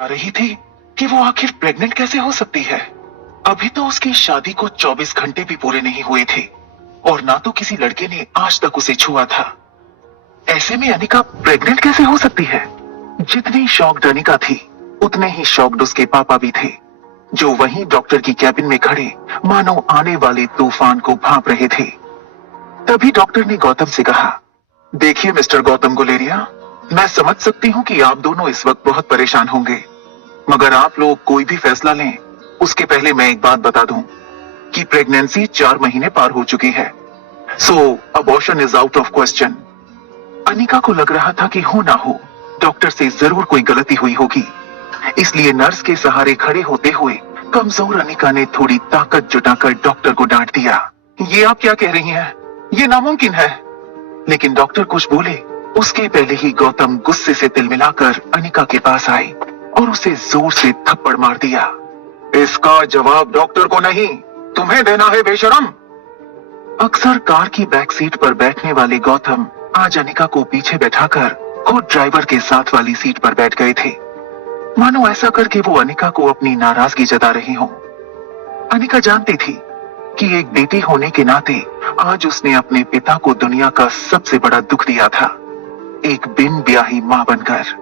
आ रही थी कि वो आखिर प्रेग्नेंट कैसे हो सकती है। अभी तो उसकी शादी को 24 घंटे भी पूरे नहीं हुए थे और ना तो किसी लड़के ने आज तक उसे छुआ था। ऐसे में अनिका प्रेग्नेंट कैसे हो सकती है? जितनी शॉक्ड अनिका थी उतने ही शॉक्ड उसके पापा भी थे, जो वहीं डॉक्टर की कैबिन में खड़े मानो आने वाले तूफान को भांप रहे थे। तभी डॉक्टर ने गौतम से कहा, देखिए मिस्टर गौतम गुलेरिया, मैं समझ सकती हूँ कि आप दोनों इस वक्त बहुत परेशान होंगे, मगर आप लोग कोई भी फैसला लें उसके पहले मैं एक बात बता दूं कि प्रेगनेंसी 4 महीने पार हो चुकी है। So abortion is out of question. Anika को लग रहा था कि हो ना हो डॉक्टर से जरूर कोई गलती हुई होगी, इसलिए नर्स के सहारे खड़े होते हुए कमजोर अनिका ने थोड़ी ताकत जुटाकर डॉक्टर को डांट दिया, ये आप क्या कह रही हैं? ये नामुमकिन है। लेकिन डॉक्टर कुछ बोले उसके पहले ही गौतम गुस्से से तिलमिलाकर अनिका के पास आए और उसे जोर से थप्पड़ मार दिया। इसका जवाब डॉक्टर को नहीं, तुम्हें देना है बेशरम। अक्सर कार की बैक सीट पर बैठने वाले गौतम आज अनिका को पीछे बैठाकर खुद ड्राइवर के साथ वाली सीट पर बैठ गए थे, मानो ऐसा करके वो अनिका को अपनी नाराजगी जता रही हो। अनिका जानती थी कि एक बेटी होने के नाते आज उसने अपने पिता को दुनिया का सबसे बड़ा दुख दिया था, एक बिन ब्याही मां बनकर।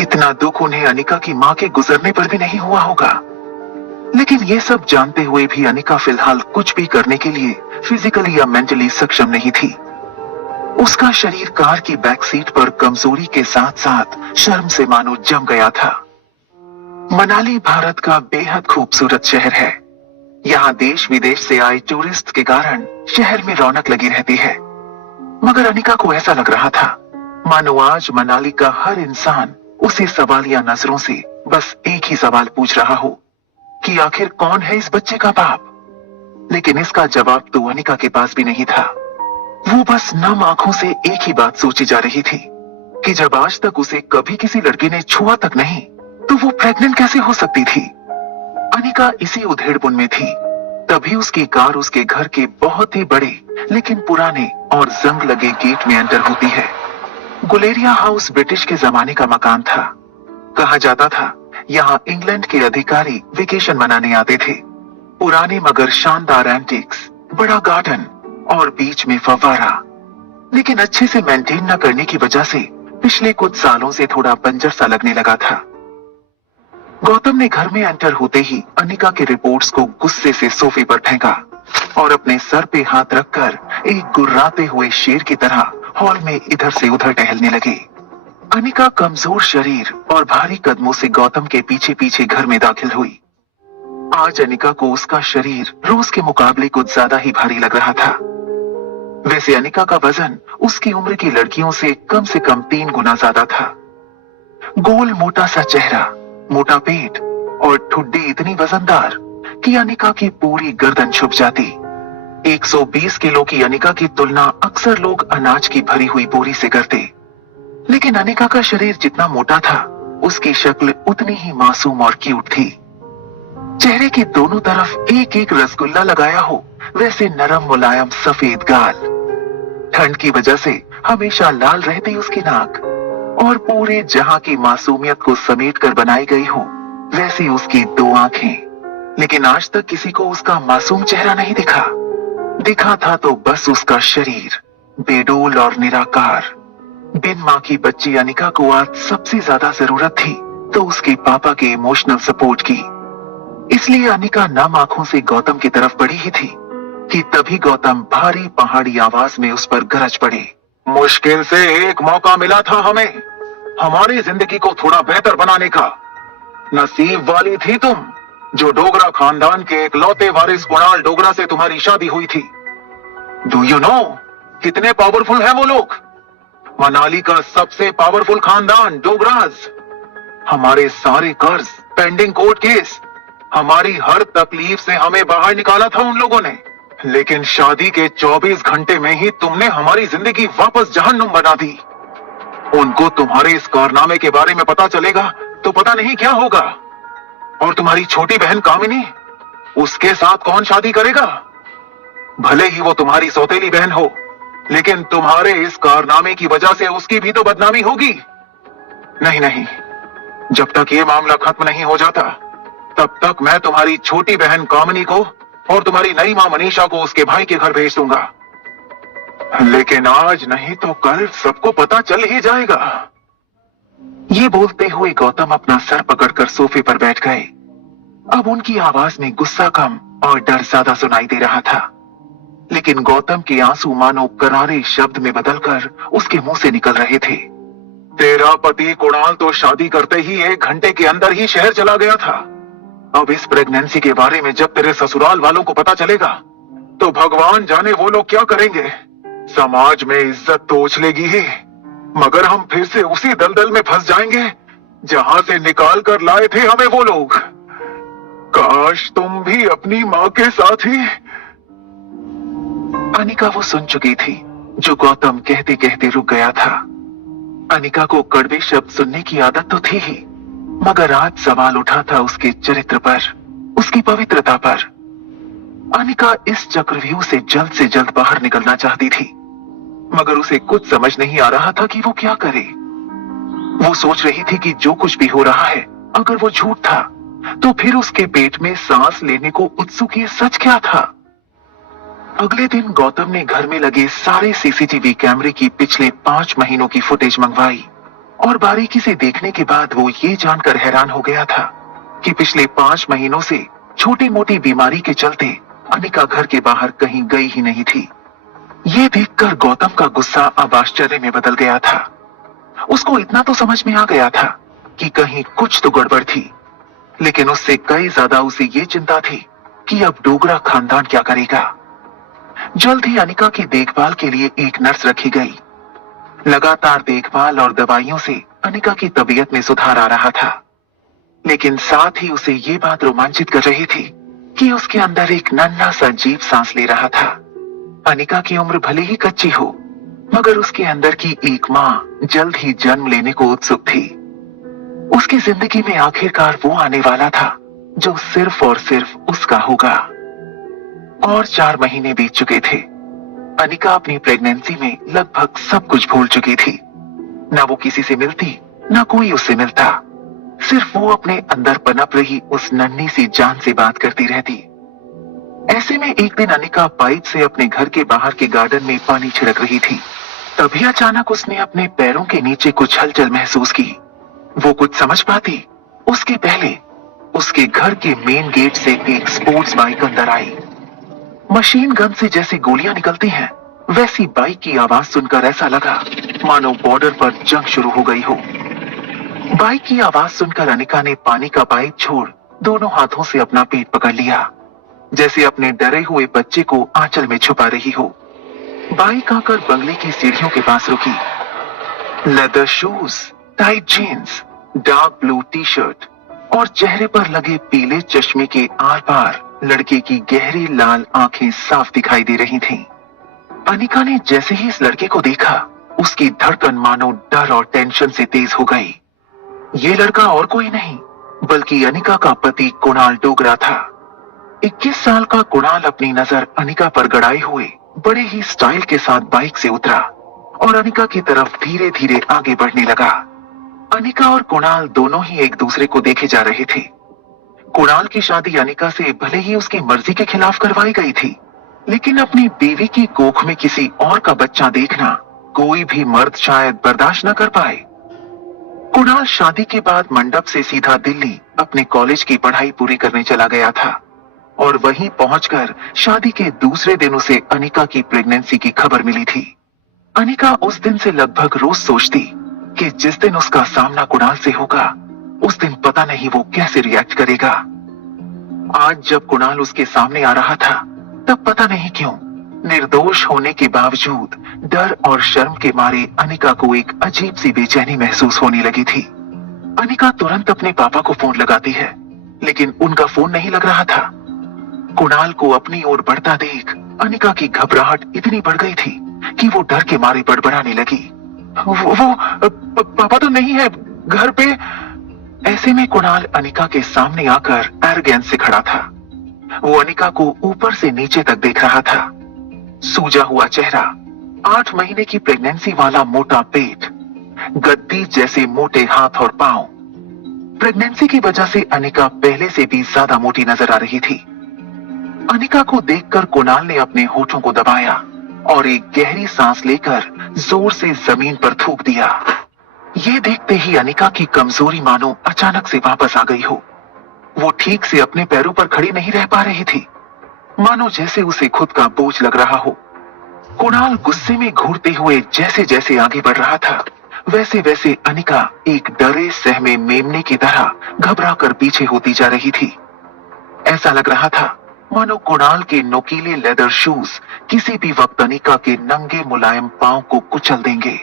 इतना दुख उन्हें अनिका की मां के गुजरने पर भी नहीं हुआ होगा। लेकिन ये सब जानते हुए भी अनिका फिलहाल कुछ भी करने के लिए फिजिकली या मेंटली सक्षम नहीं थी। उसका शरीर कार की बैक सीट पर कमजोरी के साथ साथ शर्म से मानो जम गया था। मनाली भारत का बेहद खूबसूरत शहर है। यहाँ देश विदेश से आए टूरिस्ट के कारण शहर में रौनक लगी रहती है, मगर अनिका को ऐसा लग रहा था मानो आज मनाली का हर इंसान उसे सवालिया नजरों से बस एक ही सवाल पूछ रहा हो कि आखिर कौन है इस बच्चे का बाप। लेकिन इसका जवाब तो अनिका के पास भी नहीं था। वो बस नम आंखों से एक ही बात सोची जा रही थी कि जब आज तक उसे कभी किसी लड़के ने छुआ तक नहीं, तो वो प्रेग्नेंट कैसे हो सकती थी। अनिका इसी उधेड़बुन में थी, तभी उसकी कार उसके घर के बहुत ही बड़े लेकिन पुराने और जंग लगे गेट में एंटर होती है। गुलेरिया हाउस ब्रिटिश के जमाने का मकान था। कहा जाता था यहाँ इंग्लैंड के अधिकारी वेकेशन मनाने आते थे। पुराने मगर शानदार एंटिक्स, बड़ा गार्डन और बीच में फव्वारा। लेकिन अच्छे से मेंटेन न करने की वजह से पिछले कुछ सालों से थोड़ा बंजर सा लगने लगा था। गौतम ने घर में एंटर होते ही अनिका के रिपोर्ट्स को गुस्से से सोफे पर फेंका और अपने सर पे हाथ रखकर एक गुर्राते हुए शेर की तरह हॉल में इधर से उधर टहलने लगे। अनिका कमजोर शरीर और भारी कदमों से गौतम के पीछे पीछे घर में दाखिल हुई। आज अनिका को उसका शरीर रोज के मुकाबले कुछ ज्यादा ही भारी लग रहा था। वैसे अनिका का वजन उसकी उम्र की लड़कियों से कम 3 गुना ज्यादा था। गोल मोटा सा चेहरा, मोटा पेट और ठुड्डी इतनी वजनदार कि अनिका की पूरी गर्दन छुप जाती। 120 किलो की अनिका की तुलना अक्सर लोग अनाज की भरी हुई बोरी से करते, लेकिन अनिका का शरीर जितना मोटा था उसकी शक्ल उतनी ही मासूम और क्यूट थी। चेहरे के दोनों तरफ एक एक रसगुल्ला लगाया हो वैसे नरम मुलायम सफेद गाल। ठंड की वजह से हमेशा लाल रहती उसकी नाक और पूरे जहां की मासूमियत को समेट कर बनाई गई हो वैसी उसकी 2 आंखें। लेकिन आज तक किसी को उसका मासूम चेहरा नहीं दिखा। दिखा था तो बस उसका शरीर, बेडोल और निराकार। बिन मां की बच्ची अनिका को आज सबसे ज्यादा जरूरत थी तो उसके पापा के इमोशनल सपोर्ट की। इसलिए अनिका नम आंखों से गौतम की तरफ बढ़ी ही थी कि तभी गौतम भारी पहाड़ी आवाज में उस पर गरज पड़े। मुश्किल से एक मौका मिला था हमें हमारी जिंदगी को थोड़ा बेहतर बनाने का। नसीब वाली थी तुम जो डोगरा खानदान के इकलौते वारिस कुणाल डोगरा से तुम्हारी शादी हुई थी। डू यू नो कितने पावरफुल है वो लोग? मनाली का सबसे पावरफुल खानदान डोगराज। हमारे सारे कर्ज, पेंडिंग कोर्ट केस, हमारी हर तकलीफ से हमें बाहर निकाला था उन लोगों ने। लेकिन शादी के 24 घंटे में ही तुमने हमारी जिंदगी वापस जहन्नुम बना दी। उनको तुम्हारे इस कारनामे के बारे में पता चलेगा तो पता नहीं क्या होगा। और तुम्हारी छोटी बहन कामिनी, उसके साथ कौन शादी करेगा? भले ही वो तुम्हारी सौतेली बहन हो, लेकिन तुम्हारे इस कारनामे की वजह से उसकी भी तो बदनामी होगी। नहीं नहीं, जब तक ये मामला खत्म नहीं हो जाता तब तक मैं तुम्हारी छोटी बहन कामनी को और तुम्हारी नई मां मनीषा को उसके भाई के घर भेज दूंगा। लेकिन आज नहीं तो कल सबको पता चल ही जाएगा। ये बोलते हुए गौतम अपना सर पकड़कर सोफे पर बैठ गए। अब उनकी आवाज में गुस्सा कम और डर ज्यादा सुनाई दे रहा था। लेकिन गौतम के आंसू मानो करारे शब्द में बदलकर उसके मुंह से निकल रहे थे। तेरा पति कुणाल तो शादी करते ही 1 घंटे के अंदर ही शहर चला गया था। अब इस प्रेगनेंसी के बारे में जब तेरे ससुराल वालों को पता चलेगा तो भगवान जाने वो लोग क्या करेंगे। समाज में इज्जत तो उछलेगी ही, मगर हम फिर से उसी दलदल में फंस जाएंगे जहां से निकाल कर लाए थे हमें वो लोग। काश तुम भी अपनी मां के साथ ही। अनिका वो सुन चुकी थी जो गौतम कहते कहते रुक गया था। अनिका को कड़वे शब्द सुनने की आदत तो थी ही, मगर आज सवाल उठा था उसके चरित्र पर, उसकी पवित्रता पर। अनिका इस चक्रव्यूह से जल्द बाहर निकलना चाहती थी, मगर उसे कुछ समझ नहीं आ रहा था कि वो क्या करे। वो सोच रही थी कि जो कुछ भी हो रहा है अगर वो झूठ था तो फिर उसके पेट में सांस लेने को उत्सुक ये सच क्या था। अगले दिन गौतम ने घर में लगे सारे सीसीटीवी कैमरे की पिछले 5 महीनों की फुटेज मंगवाई और बारीकी से देखने के बाद वो ये जानकर हैरान हो गया था कि पिछले 5 महीनों से छोटी मोटी बीमारी के चलते अनिका घर के बाहर कहीं गई ही नहीं थी। ये देखकर गौतम का गुस्सा अब आश्चर्य में बदल गया था। उसको इतना तो समझ में आ गया था कि कहीं कुछ तो गड़बड़ थी, लेकिन उससे कई ज्यादा उसे ये चिंता थी कि अब डोगरा खानदान क्या करेगा। जल्द ही अनिका की देखभाल के लिए एक नर्स रखी गई। लगातार देखभाल और दवाइयों से अनिका की तबीयत में सुधार आ रहा था, लेकिन साथ ही उसे ये बात रोमांचित कर रही थी कि उसके अंदर एक नन्हा सा जीव सांस ले रहा था। अनिका की उम्र भले ही कच्ची हो, मगर उसके अंदर की एक मां जल्द ही जन्म लेने को उत्सुक थी। उसकी जिंदगी में आखिरकार वो आने वाला था जो सिर्फ और सिर्फ उसका होगा। और 4 महीने बीत चुके थे। अनिका अपनी प्रेगनेंसी में लगभग सब कुछ भूल चुकी थी। ना वो किसी से मिलती, ना कोई उससे मिलता। सिर्फ वो अपने अंदर पनप रही उस नन्ही सी जान से बात करती रहती। ऐसे में एक दिन अनिका पाइप से अपने घर के बाहर के गार्डन में पानी छिड़क रही थी। तभी अचानक उसने अपने पैरों के नीचे कुछ हलचल महसूस की। वो कुछ समझ पाती उसके पहले उसके घर के मेन गेट से एक स्पोर्ट्स बाइक अंदर आई। मशीन गन से जैसे गोलियां निकलती हैं, वैसी बाइक की आवाज सुनकर ऐसा लगा मानो बॉर्डर पर जंग शुरू हो गई हो। बाइक की आवाज सुनकर अनिका ने पानी का पाइप छोड़ दोनों हाथों से अपना पेट पकड़ लिया, जैसे अपने डरे हुए बच्चे को आंचल में छुपा रही हो। बाइक आकर बंगले की सीढ़ियों के पास रुकी। Leather shoes, tight jeans, dark blue T shirt और चेहरे पर लगे पीले चश्मे के आर पार लड़के की गहरी लाल आंखें साफ दिखाई दे रही थीं। अनिका ने जैसे ही इस लड़के को देखा, उसकी धड़कन मानो डर और टेंशन से तेज हो गई। ये लड़का और कोई नहीं बल्कि अनिका का पति कुणाल डोगरा था। 21 साल का कुणाल अपनी नजर अनिका पर गड़ाए हुए बड़े ही स्टाइल के साथ बाइक से उतरा और अनिका की तरफ धीरे धीरे आगे बढ़ने लगा। अनिका और कुणाल दोनों ही एक दूसरे को देखे जा रहे थे। कुणाल की शादी अनिका से भले ही उसकी मर्जी के खिलाफ करवाई गई थी, लेकिन अपनी बीवी की कोख में किसी और का बच्चा देखना कोई भी मर्द शायद बर्दाश्त न कर पाए। कुणाल शादी के बाद मंडप से सीधा दिल्ली अपने कॉलेज की पढ़ाई पूरी करने चला गया था और वहीं पहुंचकर शादी के दूसरे दिन उसे अनिका की प्रेगनेंसी की खबर मिली थी। अनिका उस दिन से लगभग रोज सोचती कि जिस दिन उसका सामना कुणाल से होगा उस दिन पता नहीं वो कैसे रिएक्ट करेगा। आज जब कुणाल उसके सामने आ रहा था तब पता नहीं क्यों निर्दोष होने के बावजूद डर और शर्म के मारे अनिका को एक अजीब सी बेचैनी महसूस होने लगी थी। अनिका तुरंत अपने पापा को फोन लगाती है, लेकिन उनका फोन नहीं लग रहा था। कुणाल को अपनी ओर बढ़ता देख अनिका की घबराहट इतनी बढ़ गई थी कि वो डर के मारे बड़बड़ाने लगी। वो पापा तो नहीं है घर पे। ऐसे में कुणाल अनिका के सामने आकर एरोगेंस से खड़ा था। वो अनिका को ऊपर से नीचे तक देख रहा था। सूजा हुआ चेहरा, 8 महीने की प्रेगनेंसी वाला मोटा पेट, गद्दी जैसे मोटे हाथ और पांव, प्रेगनेंसी की वजह से अनिका पहले से भी ज्यादा मोटी नजर आ रही थी। अनिका को देखकर कुणाल ने अपने होठों को दबाया और एक गहरी सांस लेकर जोर से जमीन पर थूक दिया। ये देखते ही अनिका की कमजोरी मानो अचानक से वापस आ गई हो। वो ठीक से अपने पैरों पर खड़ी नहीं रह पा रही थी, मानो जैसे उसे खुद का बोझ लग रहा हो। कुणाल गुस्से में घूरते हुए जैसे जैसे आगे बढ़ रहा था, वैसे वैसे अनिका एक डरे सहमे मेमने की तरह घबरा कर पीछे होती जा रही थी। ऐसा लग रहा था मानो कुणाल के नुकीले लेदर शूज किसी भी वक्त अनिका के नंगे मुलायम पांव को कुचल देंगे।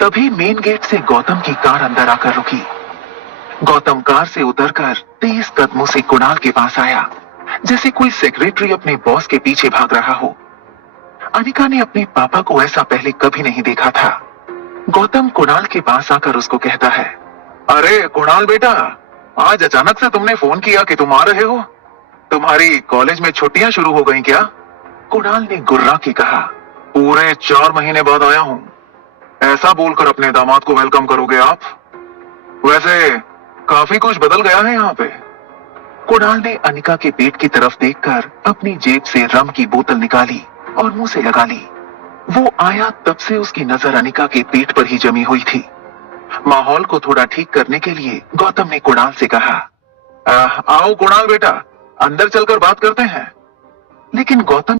तभी मेन गेट से गौतम की कार अंदर आकर रुकी। गौतम कार से उतरकर तेज कदमों से कुणाल के पास आया, जैसे कोई सेक्रेटरी अपने बॉस के पीछे भाग रहा हो। अनिका ने अपने पापा को ऐसा पहले कभी नहीं देखा था। गौतम कुणाल के पास आकर उसको कहता है, अरे कुणाल बेटा, आज अचानक से तुमने फोन किया कि तुम आ रहे हो। तुम्हारी कॉलेज में छुट्टियां शुरू हो गई क्या? कुणाल ने गुर्रा के कहा, पूरे 4 महीने बाद आया हूं। ऐसा बोलकर अपने दामाद को वेलकम करोगे आप? वैसे काफी कुछ बदल गया है यहाँ पे। कुणाल ने अनिका के पेट की तरफ देखकर अपनी जेब से रम की बोतल निकाली और मुंह से लगा ली। वो आया तब से उसकी नजर अनिका के पेट पर ही जमी हुई थी। माहौल को थोड़ा ठीक करने के लिए गौतम ने कुणाल से कहा, आओ कुणाल बेटा, अंदर चलकर बात करते हैं। लेकिन गौतम